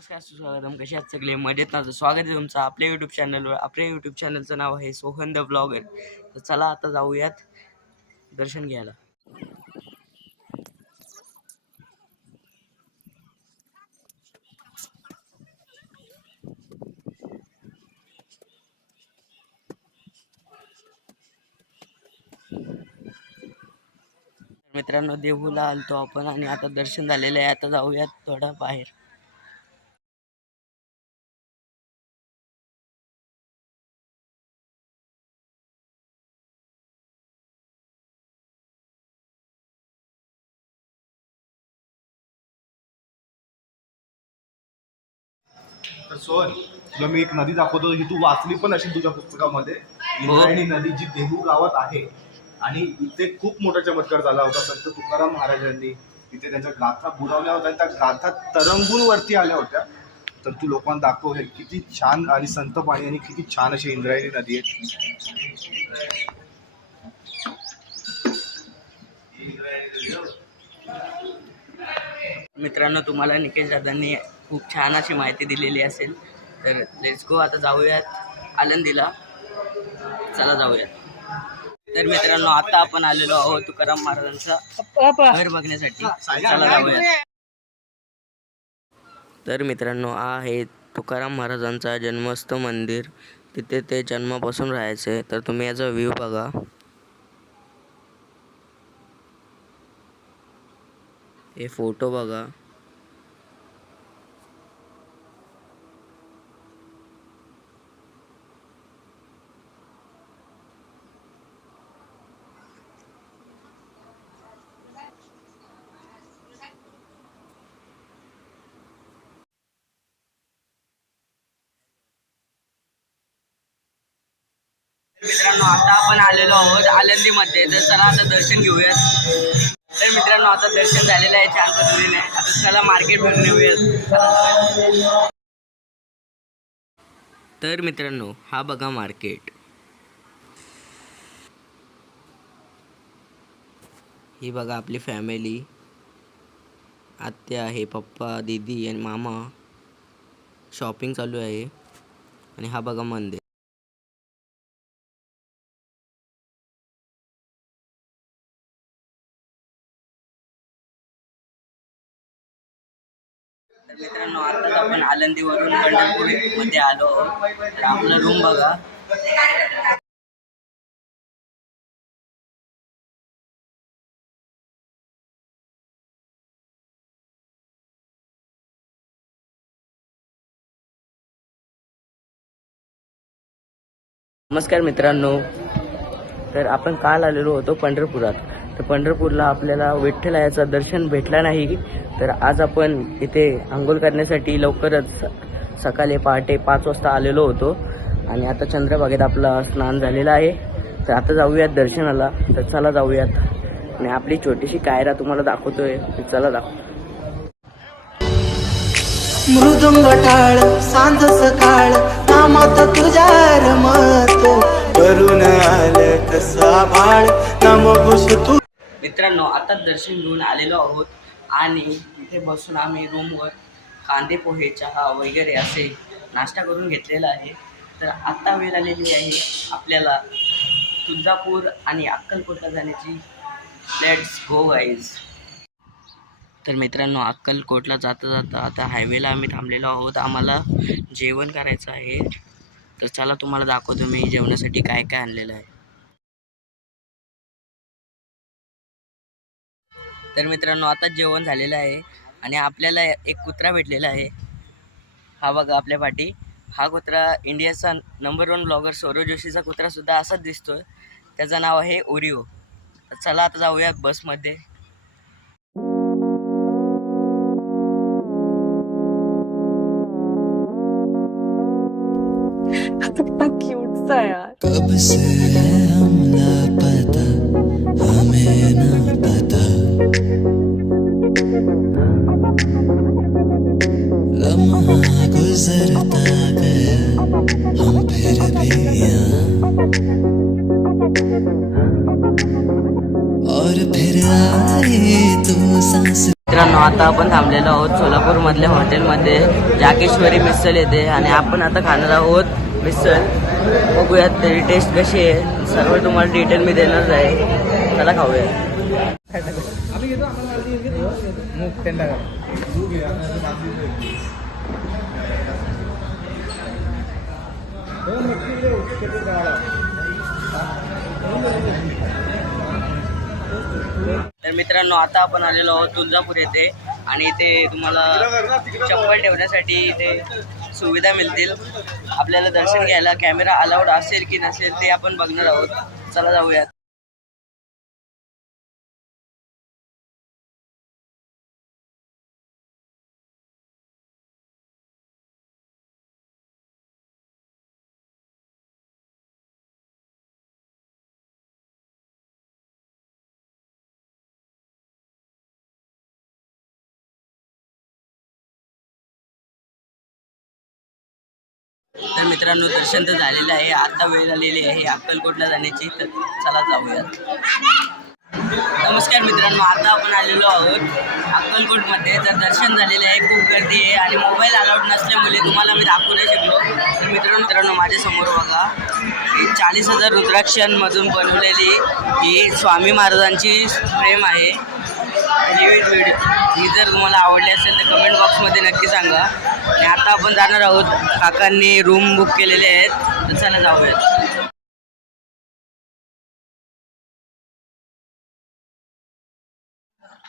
नमस्कार, सुस्वागतम. कसे आहात सगळे? मजेत ना? स्वागत आहे तुमचं आपल्या यूट्यूब चॅनलवर. आपल्या यूट्यूब चॅनलचं नाव आहे सोहन द ब्लॉगर. तर चला आता जाऊयात दर्शन घ्यायला. मित्रांनो, देहूला आलतो आपण आणि आता दर्शन झालेलं आहे. आता जाऊयात थोडं बाहेर. तर सोहन, तुला मी एक नदी दाखवतो. ही तू वाचली पण अशी तुझ्या पुस्तकामध्ये. इंद्रायणी नदी जी देहू गावात आहे आणि इथे खूप मोठा चमत्कार झाला होता. संत तुकाराम महाराजांनी इथे त्यांच्या गाथा बुडवल्या होत्या, त्या गाथा तरंगून वरती आल्या होत्या. तर तू लोकांना दाखव हे किती छान आणि संत पाणी आणि किती छान अशी इंद्रायणी नदी आहे. मित्रांनो, तुम्हाला निकेश दादांनी खूप छान अशी माहिती दिलेली असेल. तर लेट्स गो, आता जाऊयात आळंदीला. चला जाऊयात. तर मित्रांनो, आता आपण आलेलो आहोत तुकाराम महाराजांचा घर बघण्यासाठी. चला जाऊयात. तर मित्रांनो, हा आहे तुकाराम महाराजांचा जन्मस्थ मंदिर. तिथे ते जन्मापासून राहायचे. तर तुम्ही याचा व्ह्यू बघा. हे फोटो बघा. मित्रांनो, आता आपण आलेलो आहोत आळंदीमध्ये. तर चला आता दर्शन घेऊयात. तर मित्रांनो, आता दर्शन झालेलं आहे छान पद्धतीने. आता चला मार्केट फिरून येऊयात. तर मित्रांनो, हा बघा मार्केट. ही बघा आपली फॅमिली. आत्या आहे, पप्पा, दीदी आणि मामा. शॉपिंग चालू आहे. आणि हा बघा मंदिर. तर मित्रांनो, आताच आपण आळंदीवरून पंढरपूर मध्ये आलो आहोत. तर आपला रूम बघा. नमस्कार मित्रांनो. तर आपण काल आलेलो होतो पंढरपुरात. तर पंढरपूरला आपल्याला विठ्ठलाचं दर्शन भेटलं नाही. तर आज आपण इथे अंघोळ करण्यासाठी लवकरच सकाळी पहाटे 5 वाजता आलेलो होतो. आणि आता चंद्रभागेत आपलं स्नान झालेलं आहे. तर आता जाऊयात दर्शनाला. तर चला जाऊयात. आणि आपली छोटीशी कायरा तुम्हाला दाखवतोय. चला दाखव. मृदुंग टाळ सांज सकाळ नामात तुझ्या रमतो करून आलं कसा बाळ नाम घुस तू. मित्रांनो, आता दर्शन घेऊन आलेलो आहोत आणि इथे बसून आम्ही रूमवर कांदे पोहे, चहा वगैरे असे नाश्ता करून घेतलेला आहे. तर आत्ता वेळ आलेली आहे आपल्याला तुळजापूर आणि अक्कलकोटला जाण्याची. Let's go guys. तर मित्रांनो, अक्कलकोटला जाता जाता आता हायवेला आम्ही थांबलेलो आहोत. आम्हाला जेवण करायचं आहे. तर चला तुम्हाला दाखवतो मी जेवणासाठी काय काय आणलेलं आहे. तर मित्रांनो, आता जेवण झालेलं आहे आणि आपल्याला एक कुत्रा भेटलेला आहे. हा बघा आपल्या पाठी. हा कुत्रा इंडियाचा नंबर 1 ब्लॉगर सौरव जोशीचा कुत्रासुद्धा असाच दिसतो. त्याचं नाव आहे ओरिओ. तर चला आता जाऊया बसमध्ये. कितना क्यूट सा यार. कब से है हम लापता हमें ना पता लम्हा गुजरता गया हम फिर भी यहाँ और फिर आई तू सांस मित्रांनो आता आपण थांबलेलो आहोत सोलापूरमधल्या हॉटेलमध्ये जागेश्वरी मिसळ येते आणि आपण आता खाणार आहोत मिसळ. बघूयात तरी टेस्ट कशी आहे, सर्व तुम्हाला डिटेल मी देणार आहे. चला खाऊया. तर मित्रांनो आता आपण आलेलो आहोत तुळजापूर येथे आणि इथे तुम्हाला चप्पल ठेवण्यासाठी इथे सुविधा मिळतील. आपल्याला दर्शन घ्यायला कॅमेरा अलाउड असेल की नसेल ते आपण बघणार आहोत. चला जाऊयात. तर मित्रांनो दर्शन तर झालेलं आहे. आता वेळ आलेली आहे अक्कलकोटला जाण्याची. तर चला जाऊयात. नमस्कार मित्रांनो, आता आपण आलेलो आहोत अक्कलकोटमध्ये. तर दर्शन झालेले आहे, खूप गर्दी आहे आणि मोबाईल अलाउड नसल्यामुळे तुम्हाला मी दाखवू नाही शकलो. तर मित्रांनो माझ्यासमोर बघा, ही 40,000 रुद्राक्षांमधून बनवलेली ही स्वामी महाराजांची फ्रेम आहे. व्हिडिओ ही जर तुम्हाला आवडली असेल तर कमेंट बॉक्समध्ये नक्की सांगा. आणि आता आपण जाणार आहोत, काकांनी रूम बुक केलेले आहेत. तर चला जाऊयात.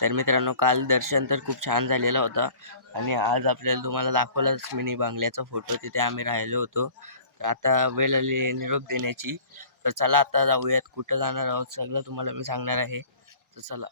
तर मित्रांनो काल दर्शन तर खूप छान झालेला होता आणि आज आपल्याला तुम्हाला दाखवलाच मिनी बांगल्याचा फोटो. तिथे आम्ही राहिलो होतो. तर आता वेळ आली निरोप देण्याची. तर चला आता जाऊयात. कुठं जाणार आहोत सगळं तुम्हाला मी सांगणार आहे. तर चला.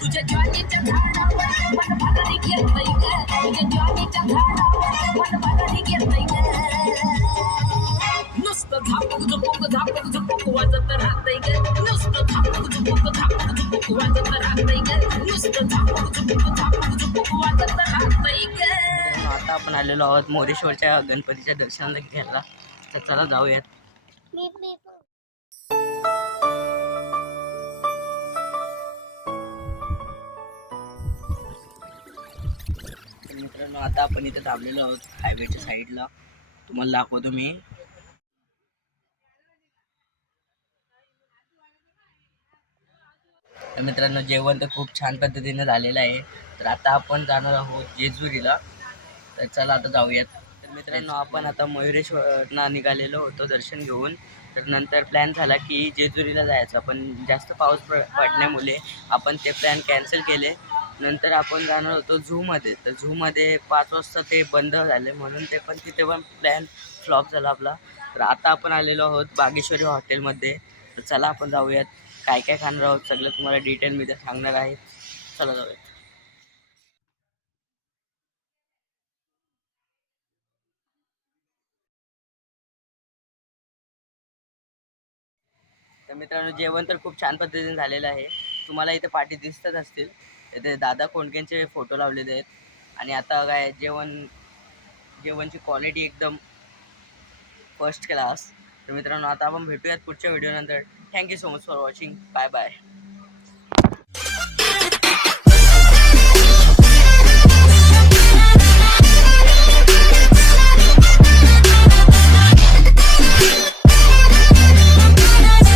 तुझ्या ज्वानीच्या झाडावर मन भरारी घेतय ग, तुझ्या ज्वानीच्या झाडावर मन भरारी घेतय ग. नुसतं झापक झुपक वाजत राहतय ग, नुसतं झापक झुपक वाजत राहतय ग, नुसतं झापक झुपक वाजत राहतय ग. आता आपण आलेलो आहोत मोरेश्वरच्या गणपतीच्या दर्शनाला घ्यायला. तर चला जाऊयात. मित्रांनो आता आपण इथे थांबलेलो आहोत हायवेच्या साईडला. तुम्हाला दाखवतो मी. तर मित्रांनो जेवण तर खूप छान पद्धतीने झालेलं आहे. तर आता आपण जाणार आहोत जेजुरीला. तर चला आता जाऊयात. तर मित्रांनो आपण आता मयुरेश्वरला निघालेलो होतो दर्शन घेऊन. तर नंतर प्लॅन झाला की जेजुरीला जायचं, पण जास्त पाऊस पडण्यामुळे आपण ते प्लॅन कॅन्सल केले. नंतर आपण जाणार होतो झूमध्ये. तर झूमध्ये 5 वाजता ते बंद झाले म्हणून तिथे पण प्लॅन फ्लॉप झाला आपला. तर आता आपण आलेलो आहोत बागेश्वरी हॉटेलमध्ये. तर चला आपण जाऊयात. काय काय खाणार आहोत सगळं तुम्हाला डिटेल मी सांगणार आहे. चला जाऊयात. तर मित्रांनो जेवण तर खूप छान पद्धतीने झालेलं आहे. तुम्हाला इथे पाठी दिसतच असतील. इथे दादा कोंडकेंचे फोटो लावलेले आहेत. आणि आता काय जेवणची क्वालिटी एकदम फर्स्ट क्लास. तर मित्रांनो आता आपण भेटूयात पुढच्या व्हिडिओनंतर. Thank you so much for watching. Bye bye.